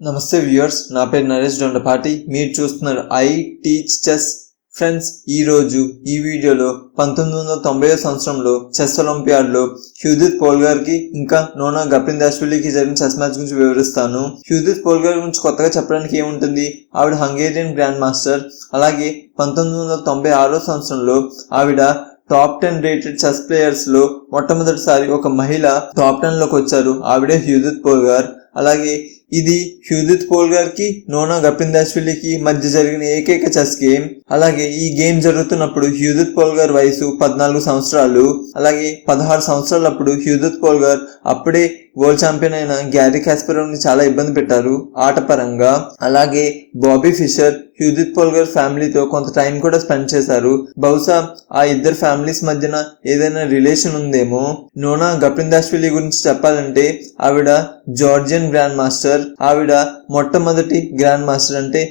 నమస్తే వ్యూయర్స్ నా పేరు నరేష్ దొండపాటి. మీరు చూస్తున్నారు ఐ టీచ్ చెస్. ఫ్రెండ్స్ ఈ రోజు ఈ వీడియోలో పంతొమ్మిది వందల తొంభై సంవత్సరంలో చెస్ ఒలింపియాడ్లో హ్యూదిత్ పోల్గార్కి ఇంకా నోనా గపిన్ దాశ్వలికి జరిగిన చెస్ మ్యాచ్ గురించి వివరిస్తాను. హ్యూదిత్ పోల్గార్ గురించి కొత్తగా చెప్పడానికి ఏముంటుంది? ఆవిడ హంగేరియన్ గ్రాండ్ మాస్టర్. అలాగే పంతొమ్మిది వందల తొంభై ఆరో సంవత్సరంలో ఆవిడ టాప్ టెన్ రేటెడ్ చెస్ ప్లేయర్స్లో మొట్టమొదటిసారి ఒక మహిళ టాప్ టెన్లోకి వచ్చారు. ఆవిడే హ్యూదిత్ పోల్గార్ అలాగే ఇది హ్యూదిత్ పోల్గార్ గారికి నోనా గపిందాశ్విలికి మధ్య జరిగిన ఏకైక చెస్ గేమ్. అలాగే ఈ గేమ్ జరుగుతున్నప్పుడు హ్యూదిత్ పోల్గార్ వయసు పద్నాలుగు సంవత్సరాలు. అలాగే పదహారు సంవత్సరాలప్పుడు హ్యూదిత్ పోల్గార్ అప్పుడే వరల్డ్ ఛాంపియన్ అయిన గ్యారీ కాస్పరోవ్ని చాలా ఇబ్బంది పెట్టారు. ఆట పరంగా అలాగే బాబీ ఫిషర్ హ్యూదిత్ పోల్గర్ ఫ్యామిలీతో కొంత టైం కూడా స్పెండ్ చేశారు. బహుశా ఆ ఇద్దరు ఫ్యామిలీస్ మధ్యన ఏదైనా రిలేషన్ ఉందేమో? నోనా గపిందాశ్విలి గురించి చెప్పాలంటే ఆవిడ జార్జియన్ గ్రాండ్ మాస్టర్ ఆవిడ మొట్టమొదటి గ్రాండ్ మాస్టర్ అంటే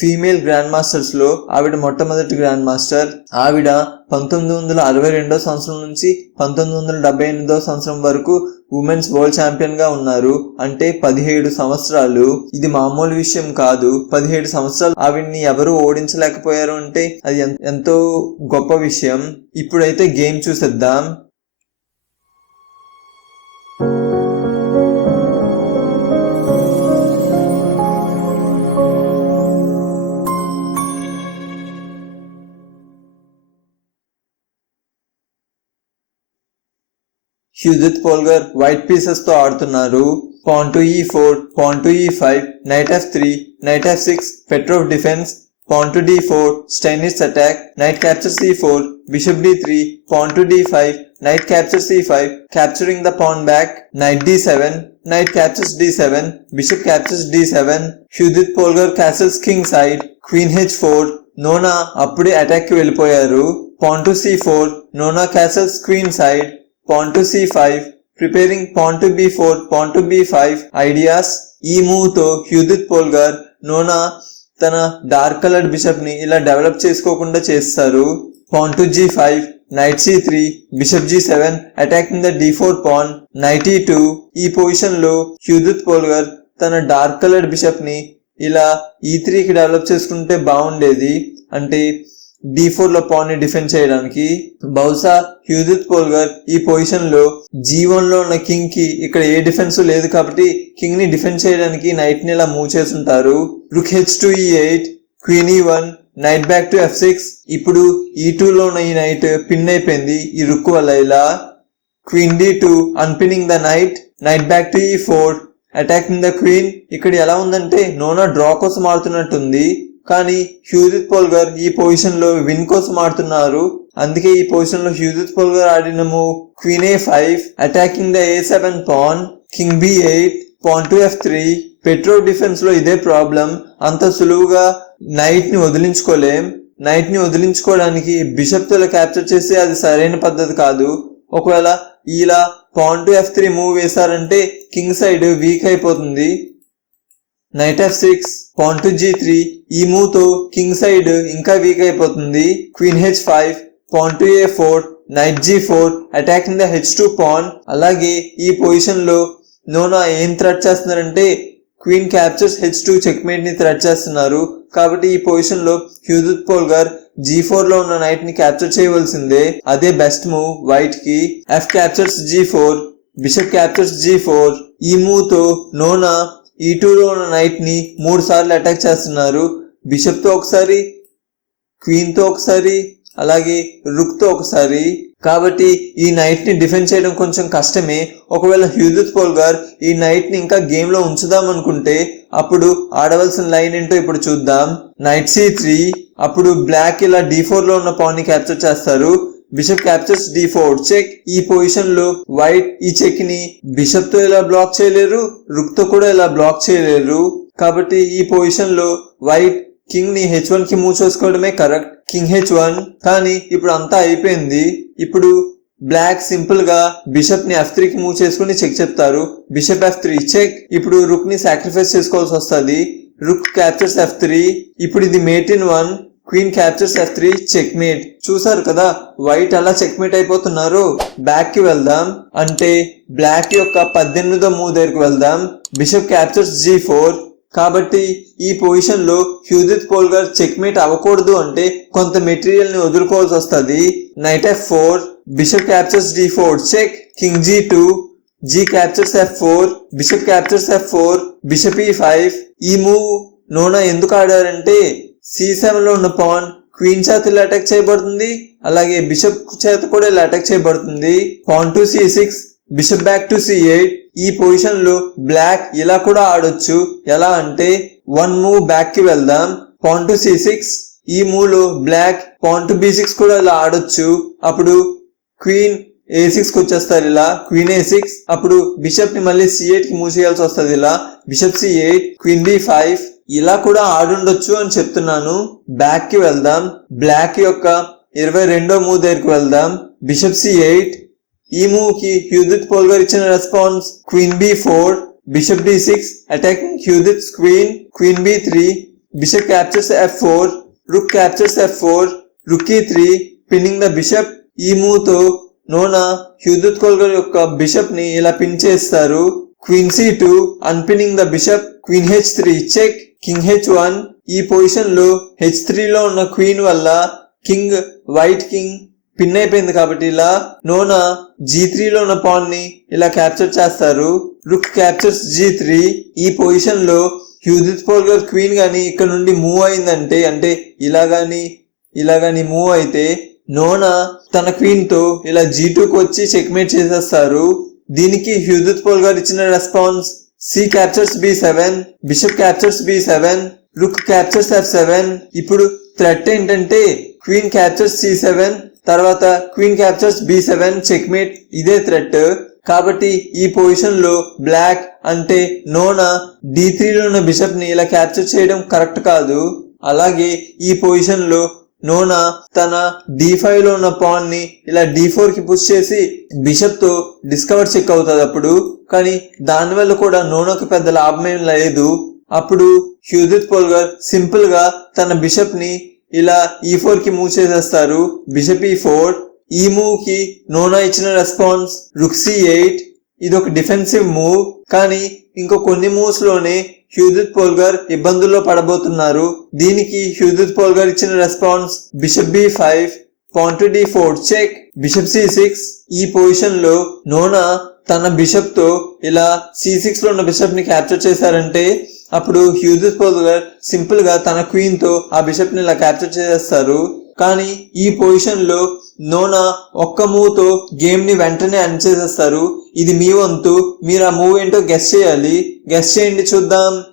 ఫీమేల్ గ్రాండ్ మాస్టర్స్లో ఆవిడ మొట్టమొదటి గ్రాండ్ మాస్టర్. ఆవిడ పంతొమ్మిది వందల అరవై రెండో సంవత్సరం నుంచి పంతొమ్మిది వందల డెబ్బై ఎనిమిదో సంవత్సరం వరకు ఉమెన్స్ వరల్డ్ ఛాంపియన్గా ఉన్నారు. అంటే పదిహేడు సంవత్సరాలు. ఇది మామూలు విషయం కాదు. పదిహేడు సంవత్సరాలు ఆవిడ్ని ఎవరు ఓడించలేకపోయారు అంటే అది ఎంతో గొప్ప విషయం. ఇప్పుడైతే గేమ్ చూసేద్దాం. హ్యూదిత్ పోల్గర్ వైట్ పీసెస్తో ఆడుతున్నారు. Pawn to e four pawn to e five knight f three knight f six Petroff defence pawn to d four Steinitz attack knight capture c four bishop d three pawn to d five knight capture c five capturing the pawn back knight d seven knight captures d seven bishop captures d seven Judit Polgar castles king side queen h four Nona అప్పుడే అటాక్కి వెళ్ళిపోయారు. Pawn to c four Nona castles queen side pawn to c5 preparing pawn to b4 pawn to b5 ideas ఈ మూవ్తో హ్యూదిత్ పోల్గార్ నోనా తన dark coloured బిషప్ని ఇలా develop చేసుకోకుండా చేస్తారు. Pawn to g five knight c three bishop g seven attacking the d four pawn knight e two ఈ పొజిషన్లో హ్యూదిత్ పోల్గార్ తన dark coloured బిషప్ని ఇలా ఈ త్రీకి డెవలప్ చేసుకుంటే బాగుండేది. అంటే డి ఫోర్లో పాన్ని డిఫెండ్ చేయడానికి బహుశా హ్యూదిత్ పోల్గర్ ఈ పొజిషన్లో జీ వన్లో ఉన్న కింగ్కి ఇక్కడ ఏ డిఫెన్స్ లేదు కాబట్టి కింగ్ని డిఫెండ్ చేయడానికి నైట్ని ఇలా మూవ్ చేస్తుంటారు. Rook h to e eight queen e one knight back to f six ఇప్పుడు e ఈ టూ లో ఉన్న ఈ నైట్ పిన్ అయిపోయింది. ఈ రుక్ వల్ల ఇలా queen d two unpinning the knight knight back to e four attacking the queen ఇక్కడ ఎలా ఉందంటే నోనా డ్రా కోసం ఆడుతున్నట్టుంది. కానీ హ్యూజిత్ పోల్గర్ ఈ పొజిషన్లో విన్ కోసం ఆడుతున్నారు. అందుకే ఈ పొజిషన్లో హ్యూదిత్ పోల్గర్ ఆడిన move queen a five attacking the a seven pawn king b eight pawn to f three Petroff డిఫెన్స్లో ఇదే ప్రాబ్లం అంత సులువుగా నైట్ని వదిలించుకోలేం. నైట్ని వదిలించుకోవడానికి బిషప్తో క్యాప్చర్ చేస్తే అది సరైన పద్ధతి కాదు. ఒకవేళ ఇలా pawn to f three move వేశారంటే king side weak అయిపోతుంది. Knight f six pawn to g three ఈ మూవ్తో కింగ్ సైడ్ ఇంకా వీక్ అయిపోతుంది. Queen h five pawn to a four knight g four attacking the h two pawn. అలాగే ఈ పొజిషన్లో Nona ఏం threat చేస్తున్నారంటే క్వీన్ క్యాప్చర్స్ హెచ్ టూ చెక్మేట్ని థ్రెట్ చేస్తున్నారు. కాబట్టి ఈ పొజిషన్లో హ్యూదిత్ పోల్గర్ జీ ఫోర్లో ఉన్న నైట్ని క్యాప్చర్ చేయవలసిందే. అదే best move వైట్కి. F captures g four bishop captures g four. ఈ మూవ్తో నోనా ఈ టూలో ఉన్న నైట్ని మూడు సార్లు అటాక్ చేస్తున్నారు. బిషప్తో ఒకసారి క్వీన్తో ఒకసారి అలాగే రుక్తో ఒకసారి. కాబట్టి ఈ నైట్ని డిఫెండ్ చేయడం కొంచెం కష్టమే. ఒకవేళ హ్యూదిత్ పోల్గార్ ఈ నైట్ని ఇంకా గేమ్లో ఉంచుదాం అనుకుంటే అప్పుడు ఆడవలసిన లైన్ ఏంటో ఇప్పుడు చూద్దాం. నైట్ సి త్రీ అప్పుడు బ్లాక్ ఇలా డి ఫోర్లో ఉన్న పాన్ని క్యాప్చర్ చేస్తారు. Bishop captures d four check ఈ పొజిషన్లో వైట్ ఈ చెక్ని. బిషప్తో ఇలా బ్లాక్ చేయలేరు? రుక్తో కూడా ఇలా బ్లాక్ చేయలేరు? కాబట్టి ఈ పొజిషన్లో వైట్ కింగ్ని హెచ్ వన్కి మూవ్ చేసుకోవడమే కరెక్ట్ కింగ్ హెచ్ వన్ కానీ ఇప్పుడు అంతా అయిపోయింది. ఇప్పుడు బ్లాక్ సింపుల్గా బిషప్ని ఎఫ్ త్రీ కి మూవ్ చేసుకుని చెక్ చెప్తారు. బిషప్ ఎఫ్ త్రీ చెక్ ఇప్పుడు రుక్ని సాక్రిఫైస్ చేసుకోవాల్సి వస్తుంది. రుక్ క్యాప్చర్స్ ఎఫ్ త్రీ ఇప్పుడు ఇది mate in one queen captures f three check mate చూసారు కదా వైట్ అలా చెక్ మేట్ అయిపోతున్నారు? బ్యాక్కి వెళ్దాం. అంటే బ్లాక్ యొక్క పద్దెనిమిదో మూవ్ దగ్గరికి వెళ్దాం. బిషప్ క్యాప్చర్స్ జీ ఫోర్ కాబట్టి ఈ పొజిషన్లో హ్యూజిత్ పోల్గర్ చెక్మేట్ అవ్వకూడదు అంటే కొంత మెటీరియల్ని వదులుకోవాల్సి వస్తుంది. Knight f four bishop captures d four check king g two g captures f four bishop captures f four bishop e five ఈ మూవ్ నోనా ఎందుకు ఆడారంటే సి సెవెన్లో ఉన్న పాన్ క్వీన్ చేత ఇలా అటాక్ చేయబడుతుంది. అలాగే బిషప్ చేత కూడా ఇలా అటాక్ చేయబడుతుంది. Pawn to c six bishop back to c eight ఈ పొజిషన్లో బ్లాక్ ఇలా కూడా ఆడొచ్చు. ఎలా అంటే వన్ మూవ్ బ్యాక్కి వెళ్దాం. పాన్ టు సి సిక్స్ ఈ మూవ్లో black pawn to b six కూడా ఇలా ఆడొచ్చు. అప్పుడు క్వీన్ ఏ సిక్స్కి వచ్చేస్తారు ఇలా. క్వీన్ ఏ సిక్స్ అప్పుడు బిషప్ని మళ్ళీ సి ఎయిట్కి మూవ్ చేయాల్సి వస్తుంది ఇలా. Bishop c eight queen b five ఇలా కూడా ఆడుండొచ్చు అని చెప్తున్నాను. బ్యాక్కి వెళ్దాం. బ్లాక్ యొక్క ఇరవై రెండో మూవ్ దగ్గరికి వెళ్దాం. బిషప్ సి ఎయిట్ ఈ మూవ్కి హ్యూదిత్ పోల్గర్ ఇచ్చిన response queen b four bishop d six attacking Judit queen queen b three bishop captures f four rook captures f four rook three pinning the bishop ఈ మూవ్తో నోనా హ్యూదిత్ కోల్గర్ యొక్క బిషప్ని ఇలా pin చేస్తారు. Queen c two unpinning the bishop queen h three check king h one ఈ పొజిషన్లో H త్రీలో ఉన్న queen వల్ల కింగ్ వైట్ కింగ్ పిన్ అయిపోయింది కాబట్టి ఇలా నోనా జీ త్రీలో ఉన్న పాన్ని ఇలా క్యాప్చర్ చేస్తారు. రుక్ క్యాప్చర్స్ జీ త్రీ ఈ పొజిషన్లో హ్యూదిత్ పోల్గర్ క్వీన్ గాని ఇక్కడ నుండి మూవ్ అయిందంటే అంటే ఇలా గాని ఇలా గాని మూవ్ అయితే నోనా తన క్వీన్తో ఇలా జీ టూకి వచ్చి చెక్మేట్ చేసేస్తారు. దీనికి హ్యూదిత్ పోల్గర్ ఇచ్చిన response c captures b seven bishop captures b seven rook captures f seven ఇప్పుడు థ్రెట్ ఏంటంటే క్వీన్ క్యాప్చర్స్ సి సెవెన్ తర్వాత queen captures b seven checkmate ఇదే థ్రెట్ కాబట్టి ఈ పొజిషన్లో బ్లాక్ అంటే నోనా డి త్రీలో ఉన్న బిషప్ని ఇలా క్యాప్చర్ చేయడం కరెక్ట్ కాదు. అలాగే ఈ పొజిషన్లో నోనా తన డి ఫైవ్లో ఉన్న పాన్ని ఇలా డి ఫోర్కి పుష్ చేసి బిషప్తో డిస్కవర్ చెక్ అవుతుంది అప్పుడు. కానీ దానివల్ల కూడా నోనాకి పెద్ద లాభం లేదు. అప్పుడు హ్యూదిత్ పోల్గర్ సింపుల్గా తన బిషప్ని ఇలా e ఈ ఫోర్కి మూవ్ చేసేస్తారు. బిషప్ e ఈ ఫోర్ ఈ మూవ్కి నోనా ఇచ్చిన రెస్పాన్స్ రుక్సీ ఎయిట్ ఇది ఒక డిఫెన్సివ్ మూవ్ కానీ ఇంకో కొన్ని మూవ్స్లోనే హ్యూదిత్ పోల్గర్ ఇబ్బందుల్లో పడబోతున్నారు. దీనికి హ్యూదిత్ పోల్గర్ ఇచ్చిన response bishop b five point d four check. Bishop c six. ఈ పొజిషన్లో నోనా తన బిషప్తో ఇలా సి సిక్స్లో ఉన్న బిషప్ని క్యాప్చర్ చేశారంటే అప్పుడు హ్యూదిత్ పోల్గర్ సింపుల్గా తన క్వీన్తో ఆ బిషప్ని ఇలా క్యాప్చర్ చేసేస్తారు. కానీ ఈ పొజిషన్లో నోనా ఒక్క మూవ్తో గేమ్ని వెంటనే అన్ చేసేస్తారు. ఇది మీ వంతు. మీరు ఆ మూవ్ ఏంటో గెస్ చేయాలి. గెస్ చేయండి చూద్దాం.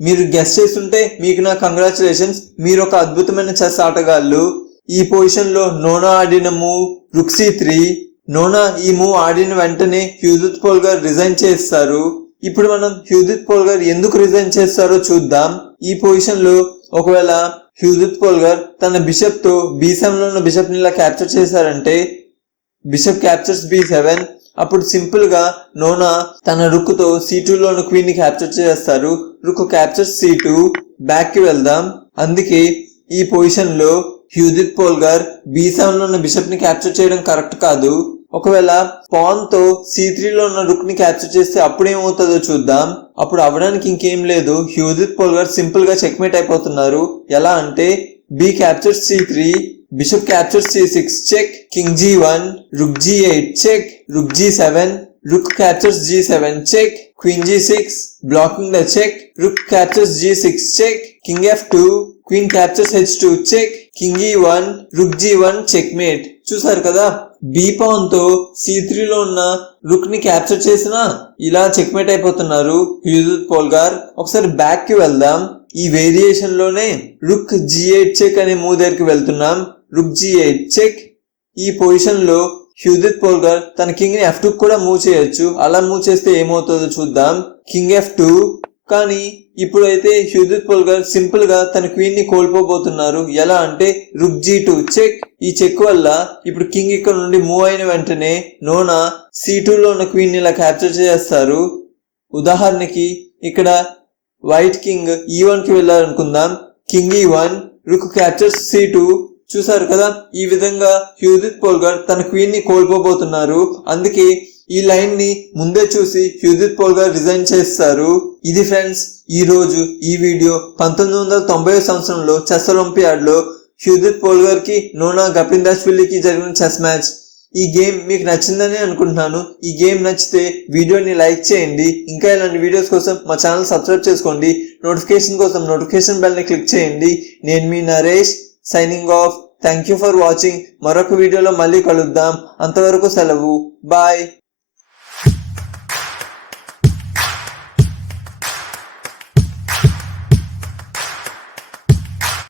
మీరు గెస్ చేస్తుంటే మీకు నా కంగ్రాచులేషన్స్ మీరు ఒక అద్భుతమైన చెస్ ఆటగాళ్ళు. ఈ పొజిషన్లో నోనా ఆడిన మూవ్ రుక్సీ త్రీ. నోనా ఈ మూవ్ ఆడిన వెంటనే హ్యూజిత్ పోల్గర్ రిజైన్ చేస్తారు. ఇప్పుడు మనం హ్యూజిత్ పోల్గర్ ఎందుకు రిజైన్ చేస్తారో చూద్దాం. ఈ పొజిషన్లో ఒకవేళ హ్యూజిత్ పోల్గర్ తన బిషప్తో బి సెవెన్ ఉన్న బిషప్ని ఇలా క్యాప్చర్ చేశారంటే బిషప్ క్యాప్చర్స్ బి సెవెన్ అప్పుడు సింపుల్గా నోనా తన రుక్కుతో సి టూ లో ఉన్న క్వీన్ని క్యాప్చర్ చేస్తారు. రుక్ క్యాప్చర్స్ సి టూ బ్యాక్కి వెళ్దాం. అందుకే ఈ పొజిషన్లో హ్యూజిత్ పోల్గర్ బి సెవెన్లో ఉన్న బిషప్ని క్యాప్చర్ చేయడం కరెక్ట్ కాదు. ఒకవేళ పాన్తో సి త్రీలో ఉన్న రుక్ని క్యాప్చర్ చేస్తే అప్పుడు ఏమవుతుందో చూద్దాం. అప్పుడు అవడానికి ఇంకేం లేదు. హ్యూజిత్ పోల్గర్ సింపుల్గా చెక్మేట్ అయిపోతున్నారు. ఎలా అంటే b capture c three bishop capture c six check king g one rook g eight check rook g seven rook captures g seven check queen g six blocking the check rook captures g six check king f two queen captures h two check king e one rook g one check mate చూసారు కదా? Be తో C లో ఉన్న రుక్ని capture చేసిన ఇలా checkmate అయిపోతున్నారు. హ్యూజిత్ పోల్గార్ ఒకసారి బ్యాక్కి వెళ్దాం. ఈ వేరియేషన్లోనే రుక్ జి ఎయిట్ చెక్ అనే మూవ్ దగ్గరికి వెళ్తున్నాం. రుక్ జీ ఎయిట్ చెక్ ఈ పొజిషన్లో హ్యూదిత్ పోల్గర్ తన కింగ్ని ఎఫ్ టూ కూడా మూవ్ చేయొచ్చు. అలా మూవ్ చేస్తే ఏమవుతుందో చూద్దాం. కింగ్ ఎఫ్ టూ కానీ ఇప్పుడైతే హ్యూజిత్ పోల్గర్ సింపుల్గా తన క్వీన్ని కోల్పోబోతున్నారు. ఎలా అంటే రుక్ జీ టూ చెక్. ఈ చెక్ వల్ల ఇప్పుడు కింగ్ ఇక్కడ నుండి మూవ్ అయిన వెంటనే నోనా సి లో ఉన్న క్వీన్ని ఇలా క్యాప్చర్ చేస్తారు. ఉదాహరణకి ఇక్కడ వైట్ కింగ్ ఈ వన్కి వెళ్ళాలనుకుందాం. King e one rook captures c two. చూసారు కదా ఈ విధంగా హ్యూదిత్ పోల్గర్ తన క్వీన్ని కోల్పోబోతున్నారు. అందుకే ఈ లైన్ని ముందే చూసి హ్యూదిత్ పోల్ గారు రిజైన్ చేస్తారు. ఇది ఫ్రెండ్స్ ఈ రోజు ఈ వీడియో పంతొమ్మిది వందల తొంభై సంవత్సరంలో చెస్ ఒలింపియాడ్లో హ్యూదిత్ పోల్ గారికి నోనా గపిందాష్విల్లికి జరిగిన చెస్ మ్యాచ్. ఈ గేమ్ మీకు నచ్చిందని అనుకుంటున్నాను. ఈ గేమ్ నచ్చితే వీడియోని లైక్ చేయండి. ఇంకా ఇలాంటి వీడియోస్ కోసం మా ఛానల్ సబ్స్క్రైబ్ చేసుకోండి. నోటిఫికేషన్ కోసం నోటిఫికేషన్ బెల్ని క్లిక్ చేయండి. నేను మీ Naresh signing off. Thank you for watching. మరొక వీడియోలో మళ్ళీ కలుద్దాం. అంతవరకు సెలవు. బాయ్.